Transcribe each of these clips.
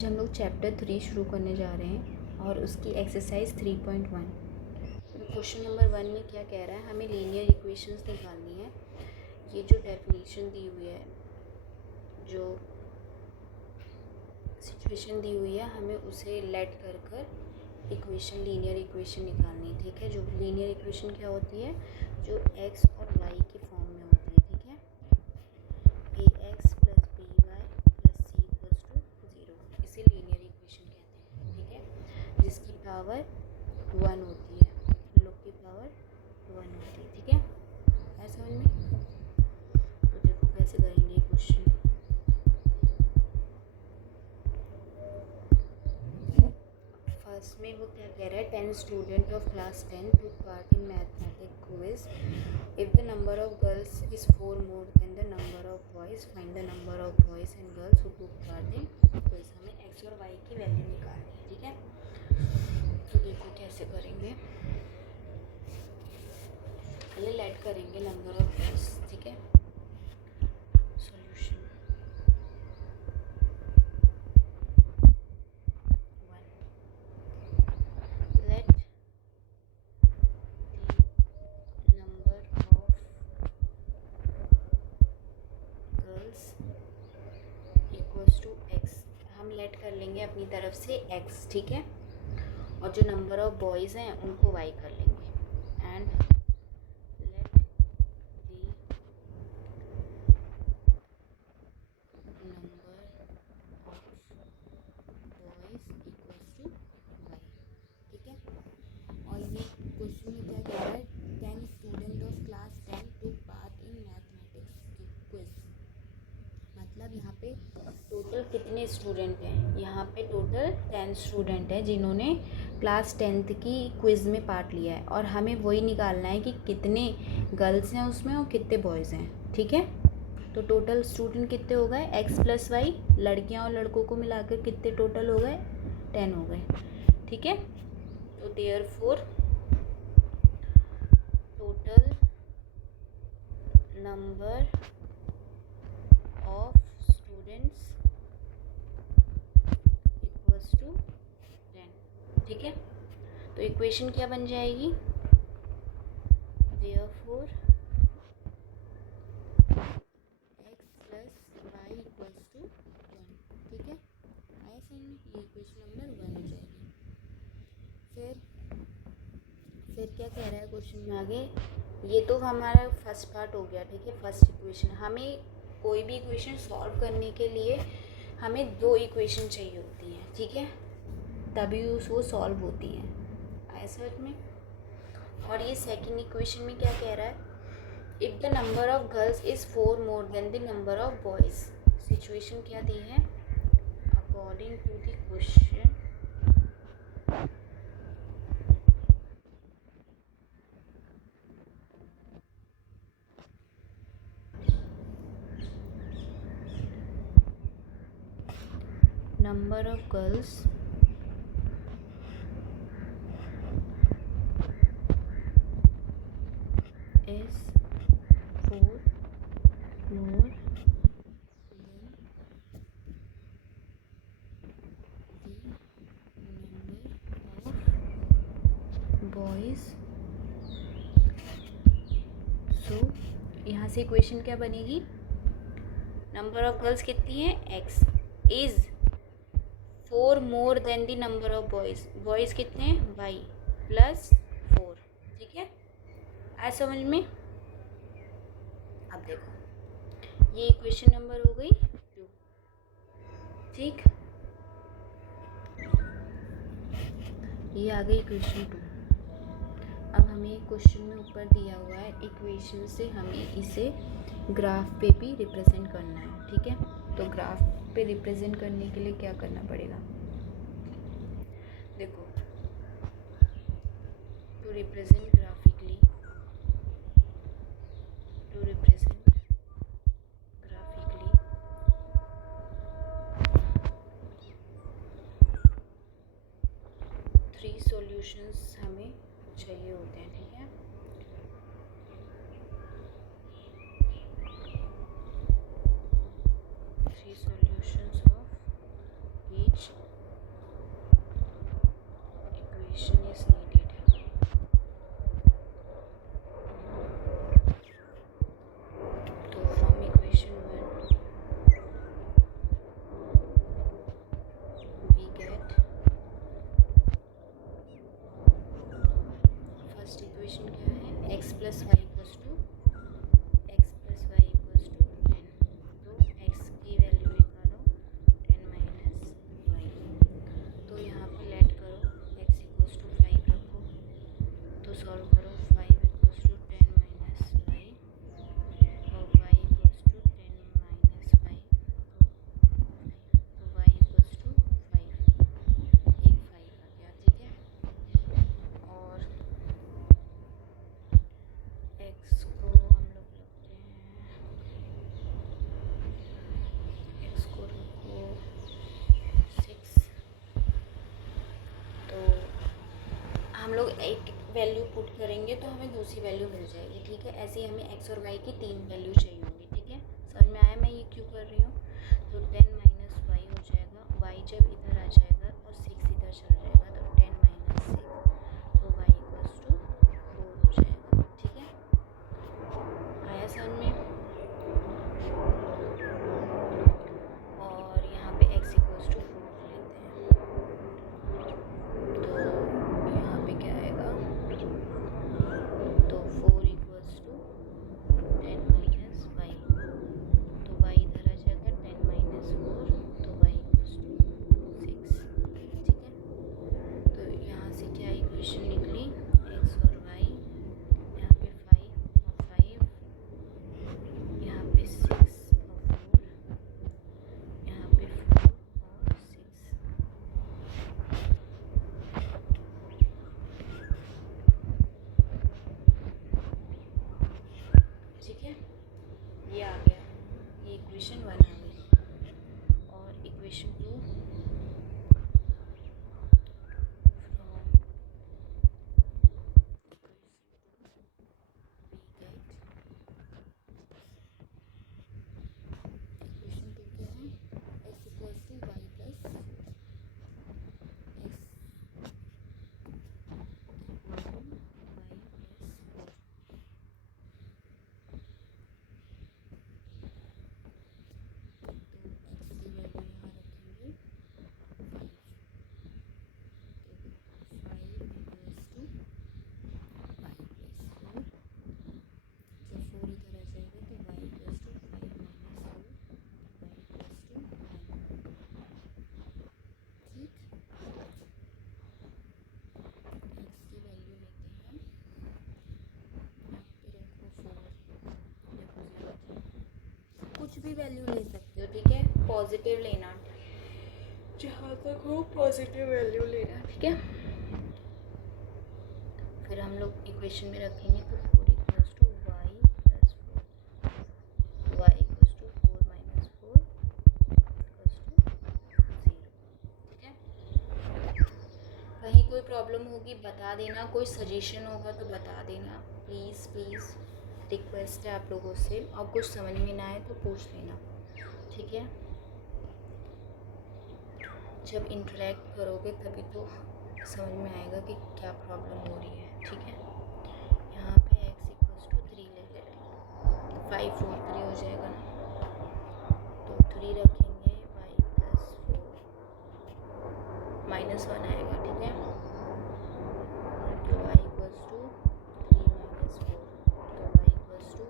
हम लोग चैप्टर 3 शुरू करने जा रहे हैं और उसकी एक्सरसाइज 3.1। क्वेश्चन नंबर 1 में क्या कह रहा है, हमें लीनियर इक्वेशंस निकालनी है। ये जो डेफिनेशन दी हुई है, जो सिचुएशन दी हुई है, हमें उसे लेट कर इक्वेशन लीनियर इक्वेशन निकालनी है। ठीक है, जो लीनियर इक्वेशन क्या होती है, जो एक्स और वाई के फॉर्म में होती है। ठीक है, a x plus b y plus c equals to 0, इसे लीनियर इक्वेशन कहते हैं। ठीक है, जिसकी पावर 1 होती है, लोग की पावर 1 होती है। ठीक है, है समझ में? तो देखो कैसे करेंगे ये क्वेश्चन। फर्स्ट में वो क्या कह रहा है, 10 student of class 10 took part in mathematics quiz. If the number of girls is 4 more than the number of boys, find the number of boys and girls who took part in quiz. हमें x और y की value निकालनी है। ठीक है, तो देखो कैसे करेंगे। पहले लेट करेंगे नंबर ऑफ गर्ल्स। ठीक है, solution 1, let number of girls equals to x. हम लेट कर लेंगे अपनी तरफ से एक्स। ठीक है, और जो नंबर ऑफ बॉयज़ हैं उनको वाई कर लेंगे। And let the number of boys equals to y. ठीक है, और ये क्वेश्चन में क्या कह रहा है, 10 student of class 10 took part in mathematics quiz. मतलब यहाँ पे टोटल कितने स्टूडेंट हैं, यहाँ पे टोटल 10 स्टूडेंट हैं जिन्होंने क्लास 10th की क्विज़ में पार्ट लिया है, और हमें वही निकालना है कि कितने गर्ल्स हैं उसमें और कितने बॉयज़ हैं। ठीक है, तो टोटल स्टूडेंट कितने हो गए, एक्स प्लस वाई, लड़कियाँ और लड़कों को मिलाकर कितने टोटल हो गए, 10 हो गए। ठीक है, तो therefore total number of students equals to 10। ठीक है, तो इक्वेशन क्या बन जाएगी, therefore x plus y equals to 1। ठीक है, आया समझ में? ये इक्वेशन नंबर 1 हो जाएगी। फिर क्या कह रहा है क्वेश्चन में आगे, ये तो हमारा फर्स्ट पार्ट हो गया। ठीक है, फर्स्ट इक्वेशन। हमें कोई भी इक्वेशन सॉल्व करने के लिए हमें 2 इक्वेशन चाहिए होती हैं। ठीक है, तभी वो सॉल्व होती हैं। आया समझ में? और ये सेकंड इक्वेशन में क्या कह रहा है, if the number of girls is 4 more than the number of boys. Situation क्या दी है, according to the question number of girls is 4 more than the number of boys। सो यहाँ से इक्वेशन क्या बनेगी, नंबर ऑफ गर्ल्स कितनी है, x is 4 more than the number of boys. Boys कितने हैं, y प्लस 4। ठीक है, आज समझ में? अब देखो, ये इक्वेशन नंबर हो गई 2। ठीक, ये आ गई इक्वेशन 2। अब हमें क्वेश्चन में ऊपर दिया हुआ है, इक्वेशन से हमें इसे ग्राफ पे भी रिप्रेजेंट करना है। ठीक है, तो ग्राफ पे रिप्रेजेंट करने के लिए क्या करना पड़ेगा, देखो, to represent graphically, to represent graphically 3 solutions हमें चाहिए होते हैं। ठीक है, solutions of each plus y equals to 10। तो x की वैल्यू निकालो 10 माइनस वाई। तो यहाँ पे लेट करो x इक्वल्स टू 5 रखो, तो सॉल्व करो 5 इक्वल्स टू 10 माइनस वाई और y equals to 10 minus y, तो y इक्वल्स टू 5, एक 5 आ गया। ठीक है, और x को हम लोग रखते हैं, x को रखो 6। तो हम लोग एक वैल्यू पुट करेंगे तो हमें दूसरी वैल्यू मिल जाएगी। ठीक है, ऐसे ही हमें x और y की 3 वैल्यू चाहिए होंगी। ठीक है, समझ में आया मैं ये क्यों कर रही हूँ? तो 10 माइनस वाई हो जाएगा, y जब इधर आ जाएगा और 6 इधर चल जाएगा, तो 10 माइनस 6, तो y इक्वल्स टू 4 हो जाएगा। ठीक है, आया समझ में? और यहाँ पे x इक्वल्स टू 4 लेते हैं, तो यहाँ पे क्या आएगा? तो 4 इक्वल्स टू 10 माइनस वाई, तो y इधर आ जाएगा 10 माइनस 4, तो y इक्वल्स टू 6। ठीक है, तो यहाँ से क्या इक्वेशन निकली? x और y, यहाँ पे 5 और 5, यहाँ पे 6 और 4, यहाँ पे 4 और 6। ठीक है, ये आ गया, ये इक्वेशन 1 आ गई। और इक्वेशन 2, इक्वेशन 2 क्या है? x equals to y plus x equal to y plus 4। तो x की वैल्यू यहाँ रखेंगे 5, तो 5 इक्वल्स टू वाई प्लस 4, जब 4 इधर आ जाएगा तो y equals to 5 minus 4, y equals to 1। ठीक, x की वैल्यू लेते हैं, यहाँ पे रखो 4, देखो 0 था, कुछ भी वैल्यू ले सकते हो। ठीक है, पॉजिटिव लेना, जहाँ तक हो पॉजिटिव वैल्यू लेना। ठीक है, फिर हम लोग इक्वेशन में रखेंगे, तो 4 equals to y plus 4, y equals to 4 minus 4 equals to 0। ठीक है, कहीं कोई प्रॉब्लम होगी बता देना, कोई सजेशन होगा तो बता देना, प्लीज़ प्लीज़ रिक्वेस्ट है आप लोगों से। और कुछ समझ में ना आए तो पूछ लेना। ठीक है, जब इंटरेक्ट करोगे तभी तो समझ में आएगा कि क्या प्रॉब्लम हो रही है। ठीक है, यहाँ पे x इक्वल्स टू 3 ले लेते हैं, 5 4 3 हो जाएगा ना, तो 3 रखेंगे, y प्लस 4 माइनस 1 आएगा। ठीक है, तो y इक्वल्स टू 3 माइनस 4, तो y इक्वल्स टू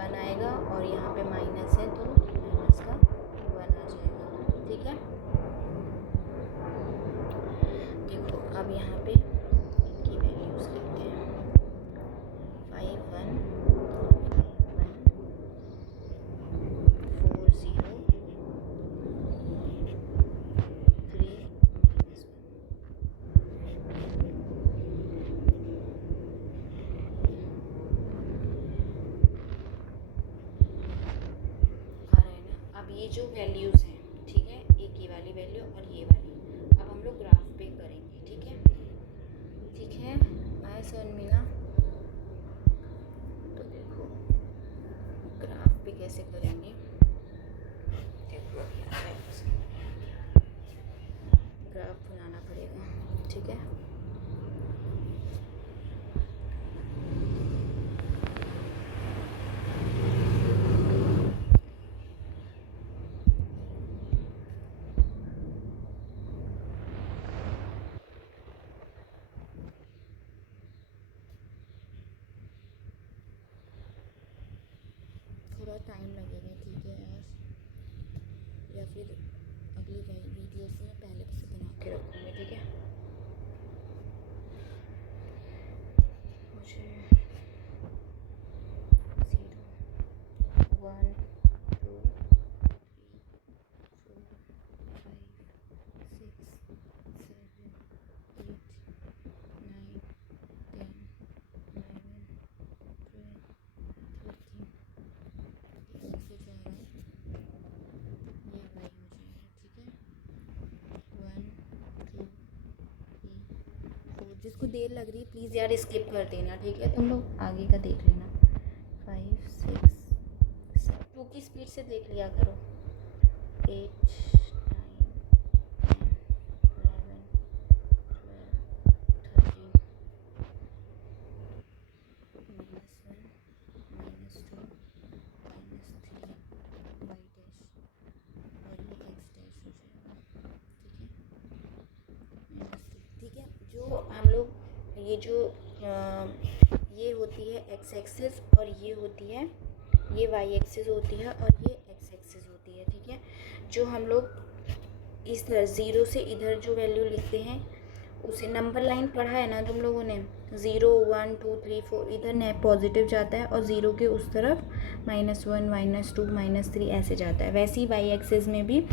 1 आएगा, और यहाँ पे माइनस है तो माइनस का 1 आ जाएगा। ठीक है, देखो अब यहाँ पे इनकी वैल्यूज़ लिखते हैं, 5 1 5 1 4 0 3 माइनस 1। आ रहा है ना? अब ये जो वैल्यूज़ हैं, ठीक है, एक ये वाली वैल्यू और ये वाली, अब हम लोग ग्राफ पे करेंगे। ठीक है, ठीक है, आया समझ में ना? तो देखो ग्राफ पे कैसे करेंगे, देखो ग्राफ बनाना पड़ेगा। ठीक है, थोड़ा टाइम लगेगा, ठीक है यार, या फिर अगली वीडियो से मैं पहले से बना के रखूँगी, ठीक है। मुझे 0 1 2 3 4 5 6 7 8 9 10 11 12 13 से जा रहा है, ये वाई हो जाएगा, ठीक है। 1 2 3 4, जिसको देर लग रही है प्लीज़ यार स्किप कर देना, ठीक है, तुम लोग आगे का देख लेना। 5 6 7, 2 की स्पीड से देख लिया करो। 8 9 10 11 12 13 -1 -2 -3 y डैश और ये x डैश हो जाएगा, ठीक है। जो हम लोग ये होती है x एक्सिस और ये होती है, ये y एक्सिस होती है और ये x एक्सिस होती है, ठीक है। जो हम लोग इस तरह 0 से इधर जो वैल्यू लिखते हैं उसे नंबर लाइन पढ़ा है ना तुम लोगों ने, 0 1 2 3 4, इधर ने पॉजिटिव जाता है और 0 के उस तरफ -1 -2 -3 ऐसे जाता है। वैसे ही y एक्सिस में भी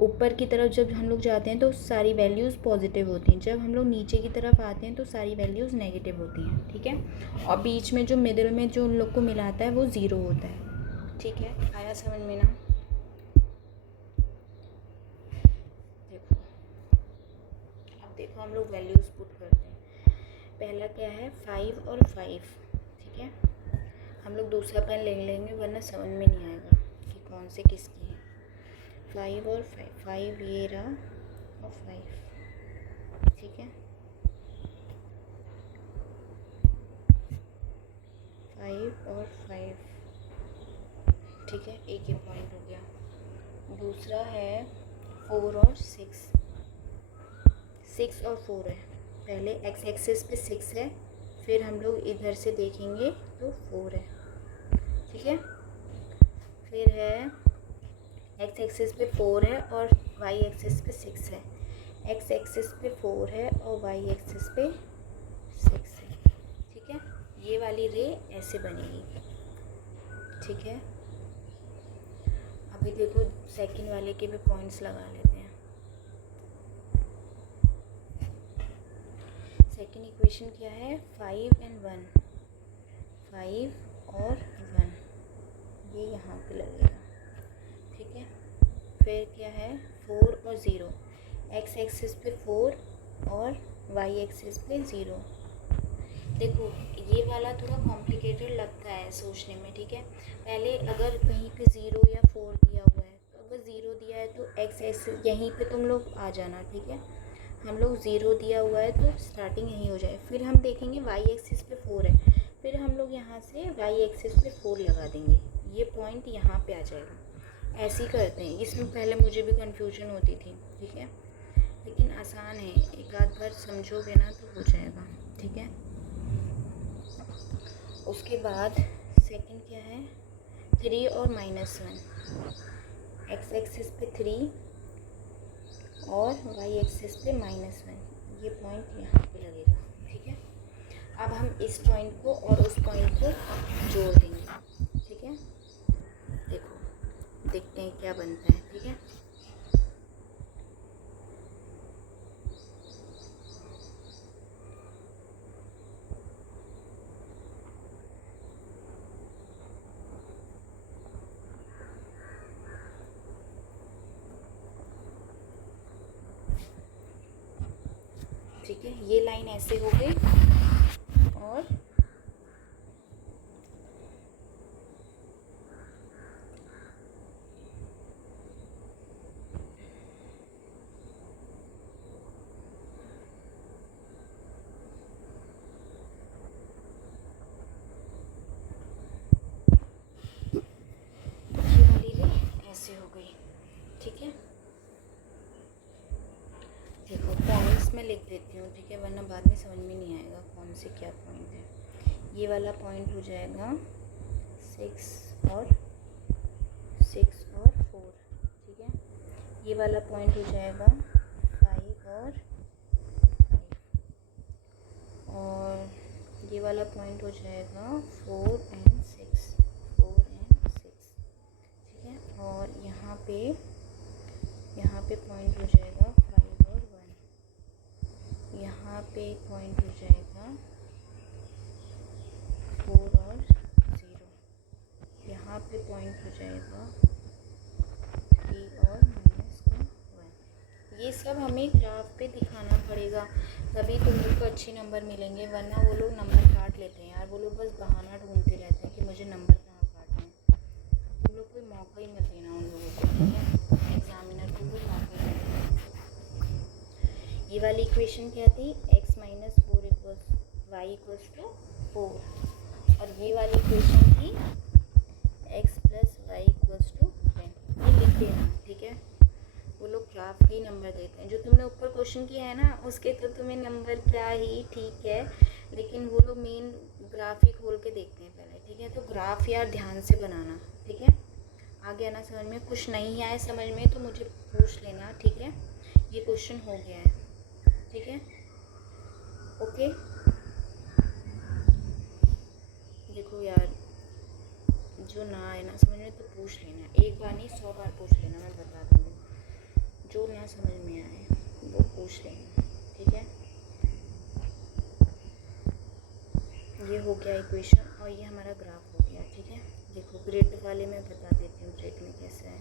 ऊपर की तरफ जब हम लोग जाते हैं तो सारी वैल्यूज़ पॉजिटिव होती हैं, जब हम लोग नीचे की तरफ आते हैं तो सारी वैल्यूज़ नेगेटिव होती हैं, ठीक है। और बीच में जो मिडिल में जो उन लोग को मिलाता है वो 0 होता है, ठीक है। आया समझ में ना? देखो अब देखो हम लोग वैल्यूज़ पुट करते हैं। पहला क्या है 5 और 5, ठीक है। हम लोग दूसरा पेन ले लेंगे वरना समझ में नहीं आएगा कि कौन से किसकी है। 5 और 5 ये रहा और 5, ठीक है। 5 और 5, ठीक है, एक ही पॉइंट हो गया। दूसरा है 4 और 6, 6 और 4 है। पहले x एक्सिस पे 6 है, फिर हम लोग इधर से देखेंगे तो 4 है, ठीक है। फिर है x एक्सिस पे 4 है और y एक्सिस पे 6 है। x एक्सिस पे 4 है और y एक्सिस पे 6 है, ठीक है। ये वाली रे ऐसे बनेगी, ठीक है। अभी देखो सेकंड वाले के भी पॉइंट्स लगा लेते हैं। सेकंड इक्वेशन क्या है 5 और 1, 5 और 1, ये यहाँ पे लगेगा, ठीक है। फिर क्या है 4 और 0, x एक्सिस पे 4 और y एक्सिस पे 0। देखो ये वाला थोड़ा कॉम्प्लिकेटेड लगता है सोचने में, ठीक है। पहले अगर कहीं पे 0 या 4 दिया हुआ है तो अगर 0 दिया है तो x एक्सिस यहीं पे तुम लोग आ जाना, ठीक है। हम लोग 0 दिया हुआ है तो स्टार्टिंग यहीं हो जाए। फिर हम देखेंगे y एक्सिस पे 4 है, फिर हम लोग यहाँ से y एक्सिस पे 4 लगा देंगे, ये पॉइंट यहाँ पे आ जाएगा। ऐसे ही करते हैं। इसमें पहले मुझे भी कन्फ्यूजन होती थी, ठीक है, लेकिन आसान है, एक आध बार समझोगे ना तो हो जाएगा, ठीक है। उसके बाद सेकंड क्या है 3 और -1, x एक्सिस पे 3 और y एक्सिस पे -1, ये पॉइंट यहाँ पे लगेगा, ठीक है। अब हम इस पॉइंट को और उस पॉइंट को जोड़ देंगे, ठीक है। देखो देखते हैं क्या बनता है, ठीक है। ठीक है, ये लाइन ऐसे हो गई और ये वाली रे ऐसे हो गई, ठीक है। देखो पॉइंट्स में लिख देती हूँ, ठीक है, वरना बाद में समझ में नहीं आएगा कौन से क्या पॉइंट है। ये वाला पॉइंट हो जाएगा 6 और 6 और 4, ठीक है। ये वाला पॉइंट हो जाएगा 5 और 5, और ये वाला पॉइंट हो जाएगा 4 and 6, 4 and 6, ठीक है। और यहाँ पे पॉइंट हो जाएगा 5 और 1, यहाँ पे पॉइंट हो जाएगा 4 और 0, यहाँ पे पॉइंट हो जाएगा 3 और -1। ये सब हमें ग्राफ पे दिखाना पड़ेगा, तभी तुम लोग को अच्छे नंबर मिलेंगे, वरना वो लोग नंबर काट लेते हैं यार। वो लोग बस बहाना ढूंढते रहते हैं कि मुझे नंबर कहाँ काटना है। तुम लोग कोई मौका ही मत देना उन लोगों को, ठीक है। एग्जामिनर को कोई मौका ही मत देना। ये वाली इक्वेशन क्या थी, x minus 4 equals y equals to 4, और ये वाली इक्वेशन थी x plus y equals to 10। ये लिख देना, ठीक है। वो लोग ग्राफ के ही नंबर देते हैं। जो तुमने ऊपर क्वेश्चन किया है ना, उसके तो तुम्हें नंबर क्या ही, ठीक है, लेकिन वो लोग मेन ग्राफ ही खोल के देखते हैं पहले, ठीक है। तो ग्राफ यार ध्यान से बनाना, ठीक है। आ गया ना समझ में? कुछ नहीं आए समझ में तो मुझे पूछ लेना, ठीक है। ये क्वेश्चन हो गया है, ठीक है, ओके। देखो यार, जो ना आए ना समझ में तो पूछ लेना, एक बार नहीं 100 बार पूछ लेना, मैं बता दूँगी। जो ना समझ में आए वो पूछ लेना, ठीक है। ये हो गया इक्वेशन, और ये हमारा ग्राफ हो गया, ठीक है। देखो ग्रिड वाले में बता देती हूँ ग्रिड में कैसे है।